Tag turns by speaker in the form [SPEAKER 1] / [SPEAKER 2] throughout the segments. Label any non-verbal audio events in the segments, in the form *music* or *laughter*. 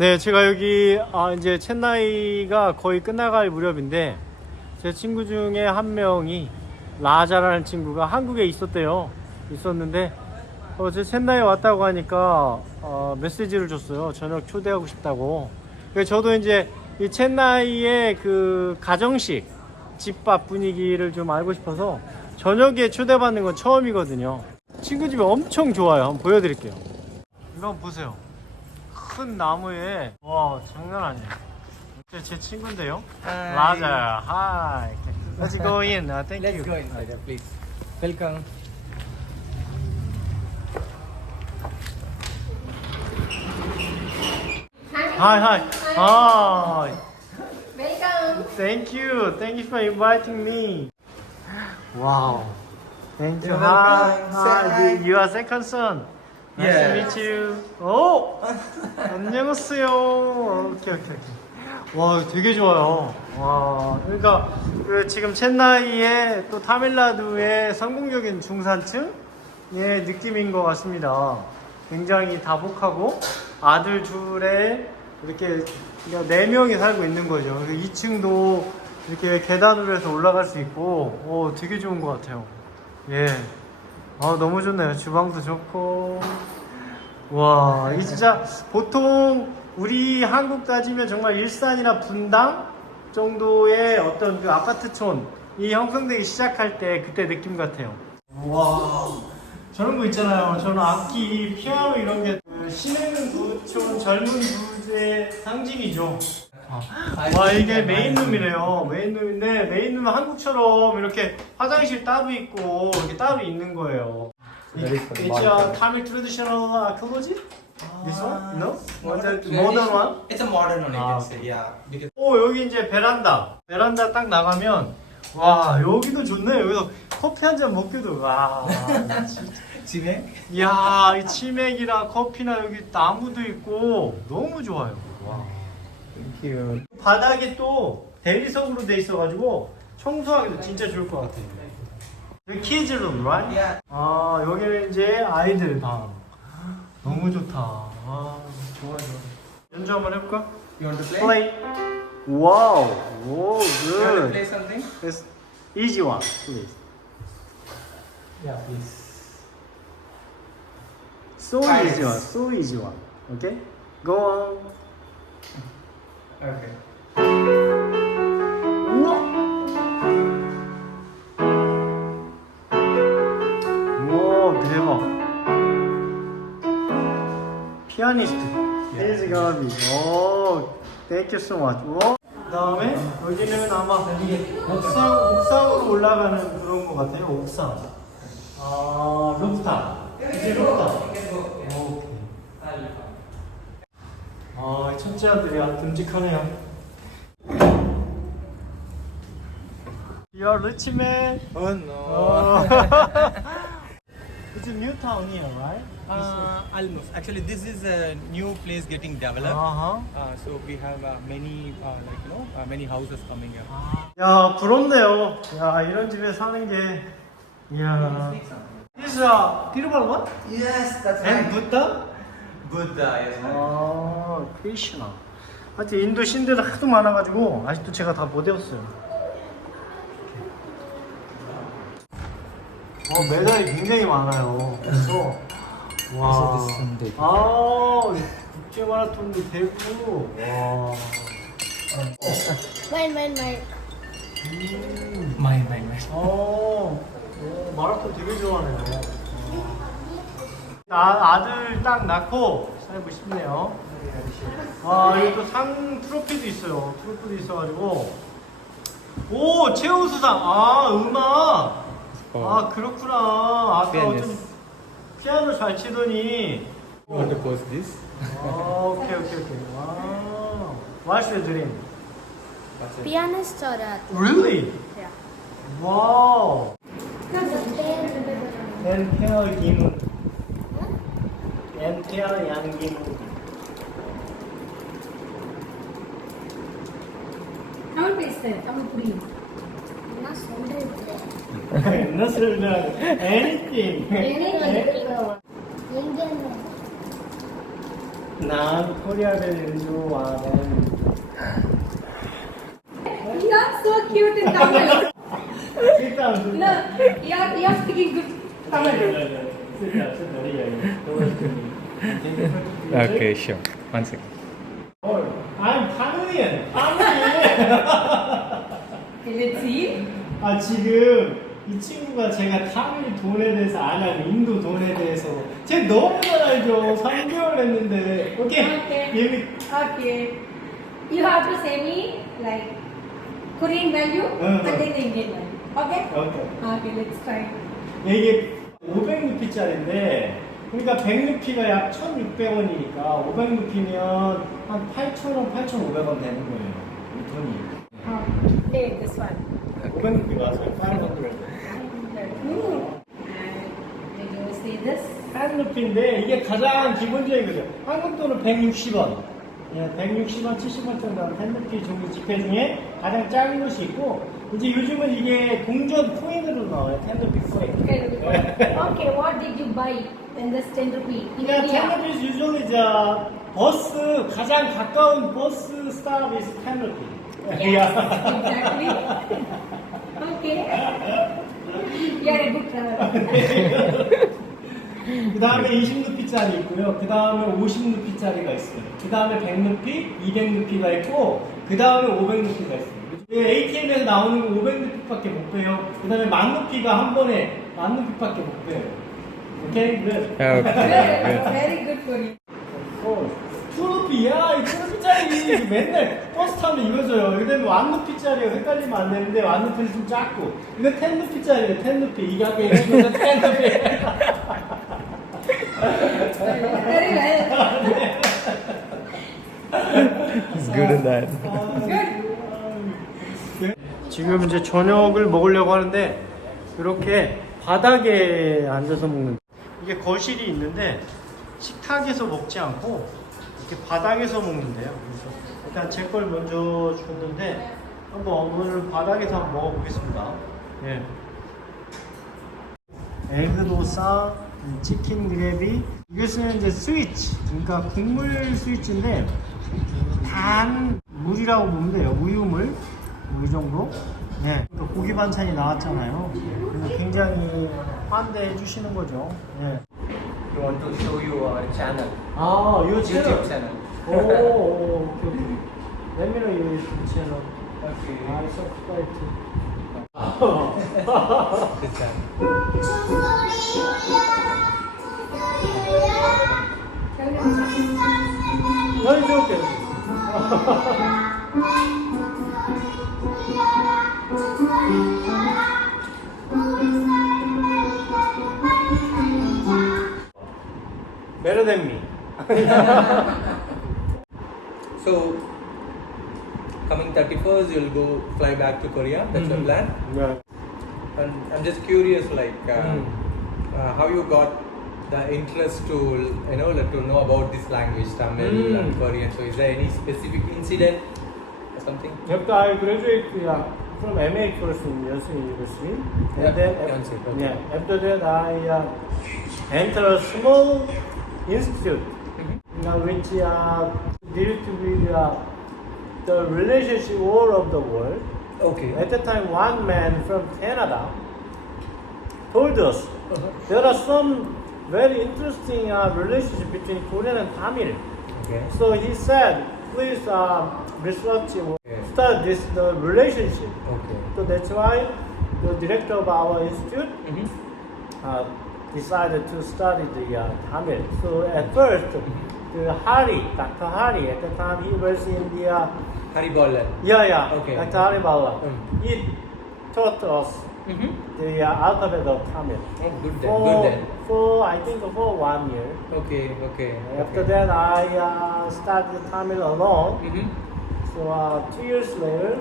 [SPEAKER 1] 네, 제가 여기 아, 이제 첸나이가 거의 끝나갈 무렵인데 제 친구 중에 한 명이 라자라는 친구가 한국에 있었대요. 있었는데 어, 제 첸나이 왔다고 하니까 어, 메시지를 줬어요. 저녁 초대하고 싶다고. 저도 이제 이 첸나이의 그 가정식 집밥 분위기를 좀 알고 싶어서 저녁에 초대받는 건 처음이거든요. 친구 집이 엄청 좋아요. 한번 보여드릴게요. 이거 한번 보세요. 큰 나무에 와 장난 아니에요. 제, 제 친구인데요.
[SPEAKER 2] Hi.
[SPEAKER 1] 라자, 하이. Let's go in. Uh, thank
[SPEAKER 2] Let's
[SPEAKER 1] you.
[SPEAKER 2] go inside, please. Welcome.
[SPEAKER 1] Hi, hi. Hi.
[SPEAKER 3] Welcome.
[SPEAKER 1] Thank you. Thank you for inviting me. Wow. Thank you.
[SPEAKER 2] You're
[SPEAKER 1] Hi.
[SPEAKER 2] welcome.
[SPEAKER 1] Hi.
[SPEAKER 2] Say
[SPEAKER 1] You- are second son. Nice to meet you. 오! 안녕하세요. 오케이, 오케이, 오케이. 와, 되게 좋아요. 와, 그러니까 그 지금 첸나이의 또 타밀나두의 성공적인 중산층의 느낌인 것 같습니다. 굉장히 다복하고 아들 둘에 이렇게 네 명이 살고 있는 거죠. 2층도 이렇게 계단으로 해서 올라갈 수 있고, 오, 되게 좋은 것 같아요. 예. 아, 너무 좋네요. 주방도 좋고. 와, 이 진짜 보통 우리 한국 따지면 정말 일산이나 분당 정도의 어떤 그 아파트촌이 형성되기 시작할 때 그때 느낌 같아요. 와, 저런 거 있잖아요. 저는 악기, 피아노 이런 게그 신흥 부촌 젊은 부의 상징이죠. 와 이게 메인룸이래요. 메인룸인데 메인룸은 한국처럼 이렇게 화장실 따로 있고 이렇게 따로 있는 거예요. It's a Tamil traditional uh, closet? This one? No? What's that? Modern one?
[SPEAKER 2] It's a modern one, I
[SPEAKER 1] Ah,
[SPEAKER 2] can say, yeah. Because
[SPEAKER 1] 오 여기 이제 베란다. 베란다 딱 나가면 와 여기도 좋네. 여기서 커피 한 잔 먹기도 와. 진짜.
[SPEAKER 2] Chime?
[SPEAKER 1] 이야 이 치맥이랑 커피나 여기 나무도 있고 너무 좋아요. 와.
[SPEAKER 2] Thank you.
[SPEAKER 1] 바닥이 또 대리석으로 돼 있어가지고 청소하기도 진짜 좋을 것 같아요. 여기 키즈룸, right?
[SPEAKER 2] Yeah.
[SPEAKER 1] 아 여기는 이제 아이들 방. 너무 좋다. 아 좋아 좋아. 연주 한번 해볼까?
[SPEAKER 2] You want to play?
[SPEAKER 1] Play. 와우. 오,
[SPEAKER 2] You want to
[SPEAKER 1] good.
[SPEAKER 2] play something?
[SPEAKER 1] It's easy one, please.
[SPEAKER 2] Yeah, please.
[SPEAKER 1] So
[SPEAKER 2] Nice.
[SPEAKER 1] easy one, so easy one. Okay? Go on.
[SPEAKER 2] Okay.
[SPEAKER 1] 피아니스트. gonna be 오 so much. 우와 그 다음에 여기는 아마 옥상, 옥상으로 올라가는 그런 것 같아요 옥상. 아 루프탑 이제 루프탑 오케이. 아 첫째 아들이 아주 듬직하네요. You're rich man.
[SPEAKER 2] Oh no. *laughs*
[SPEAKER 1] Oh. it's a new town here, right?
[SPEAKER 2] Uh, almost. Actually, this is a new place getting developed.
[SPEAKER 1] Uh-huh.
[SPEAKER 2] Uh, so we have uh, many, uh, like you know, uh, many houses coming here.
[SPEAKER 1] 야 부럽네요. 야 이런 집에 사는 게, 이야. This is a beautiful one
[SPEAKER 2] Yes, that's
[SPEAKER 1] and Buddha.
[SPEAKER 2] Buddha, yes.
[SPEAKER 1] 아 크리시나. 하여튼 인도 신들 하도 많아가지고 아직도 제가 다 못 외웠어요. 어 메달이 굉장히 많아요. 그래서 와.
[SPEAKER 2] 비싼데.
[SPEAKER 1] 아 국제 마라톤도 되고 와.
[SPEAKER 3] Mine, mine, mine.
[SPEAKER 1] 음.
[SPEAKER 2] Mine, mine, mine.
[SPEAKER 1] 어, 오, 마라톤 되게 좋아하네요. 아, 아들 딱 낳고 살고 싶네요. 와, 여기 또상 트로피도 있어요. 트로피도 있어가지고. 오, 최우 수상. 아, 음악. 아, 그렇구나. 아까
[SPEAKER 2] 피아니스트.
[SPEAKER 1] 어쩐 피아노 잘 치더니.
[SPEAKER 2] You want to post this?
[SPEAKER 1] 아, 오케이, 오케이, 오케이. 와. What's your dream?
[SPEAKER 3] Pianist or a
[SPEAKER 1] Really?
[SPEAKER 3] yeah.
[SPEAKER 1] 와우. 엔테어 김. 엔테어 양김.
[SPEAKER 4] தமிழ் பேசுறேன் தமிழ் புரியும்
[SPEAKER 3] என்ன சொல்றது
[SPEAKER 1] என்ன சொல்ற anything நான் கொரியாவே இருந்து வாரேன்
[SPEAKER 4] You are so cute in Tamil. no, you are, you are speaking good Tamil.
[SPEAKER 2] okay, sure. One second.
[SPEAKER 1] Oh, I'm Tamilian. Tamilian.
[SPEAKER 4] Let's see.
[SPEAKER 1] 아 지금 이 친구가 제가 타밀 돈에 대해서 아는 인도 돈에 대해서 제 너무 잘 알죠. 3개월 했는데 오케이.
[SPEAKER 4] Okay.
[SPEAKER 1] 예미
[SPEAKER 4] Okay. You have to say me like Korean value
[SPEAKER 1] Uh-huh.
[SPEAKER 4] and then the Indian value. Okay?
[SPEAKER 1] 오케이.
[SPEAKER 4] Okay, let's try.
[SPEAKER 1] 이게 500루피짜리인데 그러니까 100루피가 약 1,600원이니까 500루피면 한 8,000원, 8,500원 되는 거예요. 이 돈이.
[SPEAKER 4] Um, play this one.
[SPEAKER 1] 500루피 맞아요. 500.
[SPEAKER 4] Mm. And did you see this?
[SPEAKER 1] 한 루피인데 이게 가장 기본적인 거죠. 한국 돈은 160원. 예, 160원, 70원 정도 하는 10루피 종류 지폐 중에 가장 작은 것이 있고 이제 요즘은 이게 동전 코인으로 나와요. 10루피 코인.
[SPEAKER 4] Okay, okay, what did you buy in this 10 rupee in
[SPEAKER 1] 그러니까
[SPEAKER 4] India?
[SPEAKER 1] 10루피 is usually the 버스 가장 가까운 버스 is 10루피.
[SPEAKER 4] Yes, exactly. Okay. You are a good traveler.
[SPEAKER 1] 그 다음에 20루피짜리 있고요. 그 다음에 50루피짜리가 있어요. 그 다음에 100루피, 200루피가 있고, 그 다음에 500루피가 있어요. ATM에서 나오는 거 500루피밖에 못 빼요. 그 다음에 만루피가 한 번에 만루피밖에 못 빼요. 오케이? 네.
[SPEAKER 4] Good,
[SPEAKER 2] Okay.
[SPEAKER 4] very good for you.
[SPEAKER 1] 어, 투루피, 야, 이 투루피짜리 맨날 버스 타면 이거 줘요. 그다음에 완루피짜리가 헷갈리면 안 되는데, 완루피는 좀 작고. 이거 텐루피. 이게 아까 얘기한 거 텐루피.
[SPEAKER 4] Very well.
[SPEAKER 2] It's good in that.
[SPEAKER 1] 지금 이제 저녁을 먹으려고 하는데 이렇게 바닥에 앉아서 먹는 이게 거실이 있는데 식탁에서 먹지 않고 이렇게 바닥에서 먹는데요. 그래서 일단 제 걸 먼저 줬는데 한번 오늘 바닥에서 한번 먹어보겠습니다. 예. 에그 도사, 치킨 그래비 이것은 이제 스위치 그러니까 국물 스위치인데 단 물이라고 보면 돼요 우유물 이 정도 네 고기 반찬이 나왔잖아요 그래서 굉장히 환대해 주시는 거죠 네.
[SPEAKER 5] We want to show you our channel,
[SPEAKER 1] 아 이거
[SPEAKER 5] YouTube channel.
[SPEAKER 1] 오, 오 오케이 오케이 Let me know your YouTube channel
[SPEAKER 5] Okay.
[SPEAKER 1] I subscribe to
[SPEAKER 5] This channel.
[SPEAKER 1] 너희 좋게 Better than me *laughs*
[SPEAKER 5] So, coming 31st, you'll go fly back to Korea. That's your
[SPEAKER 1] Mhm.
[SPEAKER 5] plan.
[SPEAKER 1] yeah.
[SPEAKER 5] And I'm just curious, like, uh,
[SPEAKER 1] Mm.
[SPEAKER 5] uh, how you got the interest to, you know, like, to know about this language, Tamil
[SPEAKER 1] Mm.
[SPEAKER 5] and Korean. So, is there any specific incident or something?
[SPEAKER 1] After I graduated yeah, from MA course in Yonsei University, and
[SPEAKER 5] Yeah,
[SPEAKER 1] then
[SPEAKER 5] Yonsei,
[SPEAKER 1] yeah, after that I uh, entered a small institute,
[SPEAKER 5] Mhm.
[SPEAKER 1] uh, which uh, deals with uh, the relationship all of the world.
[SPEAKER 5] Okay.
[SPEAKER 1] At the time, one man from Canada told us there are some very interesting uh, relationship between Korean and Tamil.
[SPEAKER 5] Okay.
[SPEAKER 1] So he said, please uh, research,
[SPEAKER 5] Okay.
[SPEAKER 1] start this the relationship.
[SPEAKER 5] Okay.
[SPEAKER 1] So that's why the director of our institute
[SPEAKER 5] Mhm.
[SPEAKER 1] uh, decided to study the uh, Tamil. So at first, the Hari, Dr. Hari, at the time he was in the, uh, yeah, yeah,
[SPEAKER 5] Okay.
[SPEAKER 1] Dr. Hari Bala.
[SPEAKER 5] Mm.
[SPEAKER 1] He taught us
[SPEAKER 5] Mm-hmm.
[SPEAKER 1] the uh, alphabet of Tamil.
[SPEAKER 5] Oh, good then.
[SPEAKER 1] For,
[SPEAKER 5] Good then.
[SPEAKER 1] for, I think for one year.
[SPEAKER 5] Okay. Okay.
[SPEAKER 1] After
[SPEAKER 5] okay.
[SPEAKER 1] that, I uh, studied Tamil alone.
[SPEAKER 5] Mm-hmm.
[SPEAKER 1] So uh, two years later,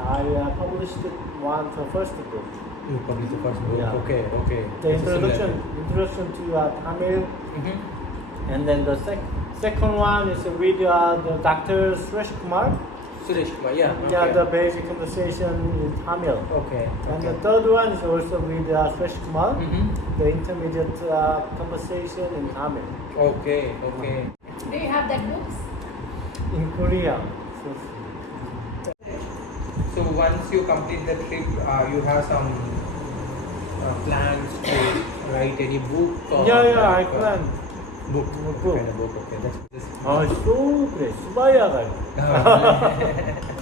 [SPEAKER 1] I uh, published one the first book.
[SPEAKER 5] You published the first book.
[SPEAKER 1] Yeah.
[SPEAKER 5] Okay, okay.
[SPEAKER 1] The introduction, introduction to uh, Tamil,
[SPEAKER 5] Mm-hmm.
[SPEAKER 1] and then the sec- second one is with uh, the Dr. Suresh Kumar.
[SPEAKER 5] Suresh Kumar, yeah.
[SPEAKER 1] Yeah,
[SPEAKER 5] okay.
[SPEAKER 1] the basic conversation in Tamil.
[SPEAKER 5] Okay.
[SPEAKER 1] And
[SPEAKER 5] okay.
[SPEAKER 1] the third one is also with uh, Suresh Kumar,
[SPEAKER 5] Mm-hmm.
[SPEAKER 1] the intermediate uh, conversation in Tamil.
[SPEAKER 5] Okay, okay.
[SPEAKER 4] Do you have that books?
[SPEAKER 1] In Korea.
[SPEAKER 5] So so once you complete the trip, uh, you have some uh, plans to write any book? Or
[SPEAKER 1] Yeah, yeah, I
[SPEAKER 5] uh,
[SPEAKER 1] plan.
[SPEAKER 5] Book.
[SPEAKER 1] Book.
[SPEAKER 5] book. Okay, book. Okay, that's,
[SPEAKER 1] that's Oh, so great. Subaya,
[SPEAKER 5] right?